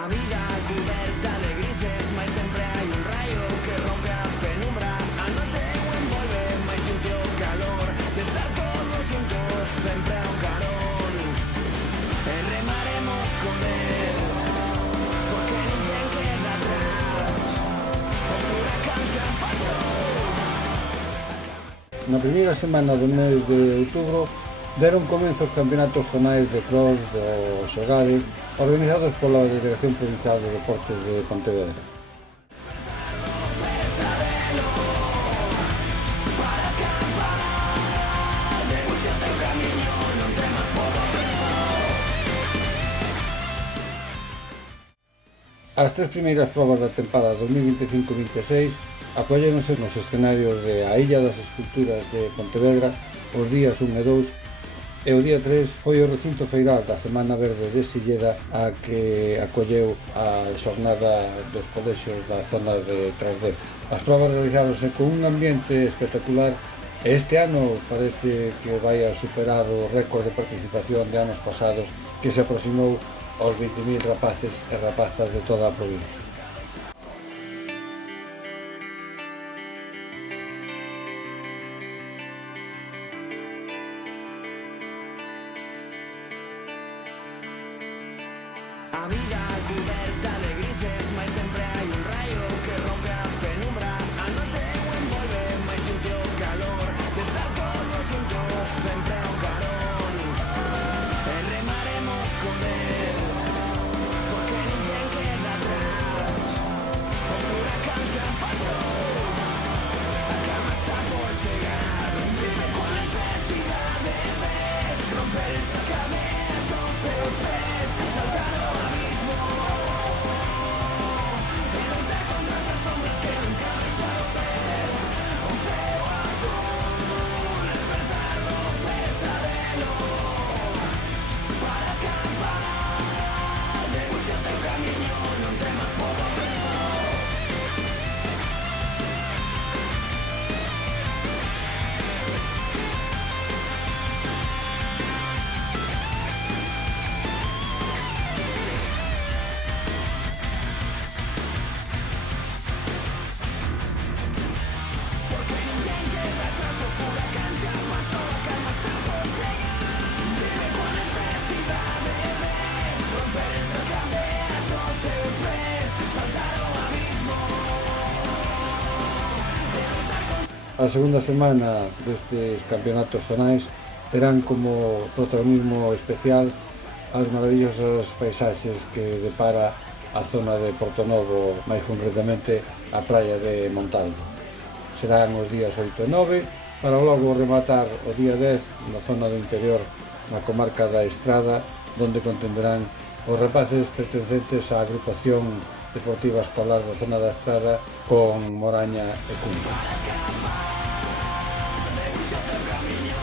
A vida cubierta de grises, mais sempre hai un rayo que rompe a penumbra. A noite o envolve, mais sinto o calor de estar todos xuntos sempre ao carón. E remaremos con él, porque ninguén queda atrás. O furacán xa pasou. Na primeira semana do mes de outubro deron comezo os campeonatos zonais de cross do Segade organizados pola Delegación Provincial de Deportes de Pontevedra. As tres primeiras probas da tempada 2025-26 acolléronse nos escenarios de A Illa das Esculturas de Pontevedra os días 1 e 2 e o día 3 foi o recinto feiral da Semana Verde de Silleda a que acolleu a xornada dos colexios da zona de Trasdez. As probas realizáronse con un ambiente espectacular e este ano parece que vai a superar o récord de participación de anos pasados que se aproximou aos 20.000 rapaces e rapazas de toda a provincia. A vida cubierta de grises, mais sempre hai un rayo que rompe a penumbra. A noite o envolve, mais sinto o calor de estar todos xuntos sempre ao carón. E remaremos con él, porque ninguén queda atrás. O furacán xa pasou, a calma está por chegar. Vive con necesidade de romper esas cadenas dos seus pés, saltar ao abismo e lutar contra esas sombras que nunca deixaron ver. O ceo azul, despertar do pesadelo para escapar. Debuxa o teu camiño, non temas por onde estou. Porque ninguén queda atrás, o furacán xa pasou, a calma está por chegar. Vive con necesidade de romper esas cadeas dos seus pés, saltar ao abismo e lutar contra. A segunda semana destes campeonatos zonais terán como protagonismo especial as maravillosas paisaxes que depara a zona de Portonovo, máis concretamente a praia de Montalvo. Serán os días 8 e 9, para logo rematar o día 10 na zona do interior, na comarca da Estrada, onde contenderán os rapaces pertencentes á agrupación deportiva escolar da zona da Estrada con Moraña e Cunca. Debuxa o teu camiño,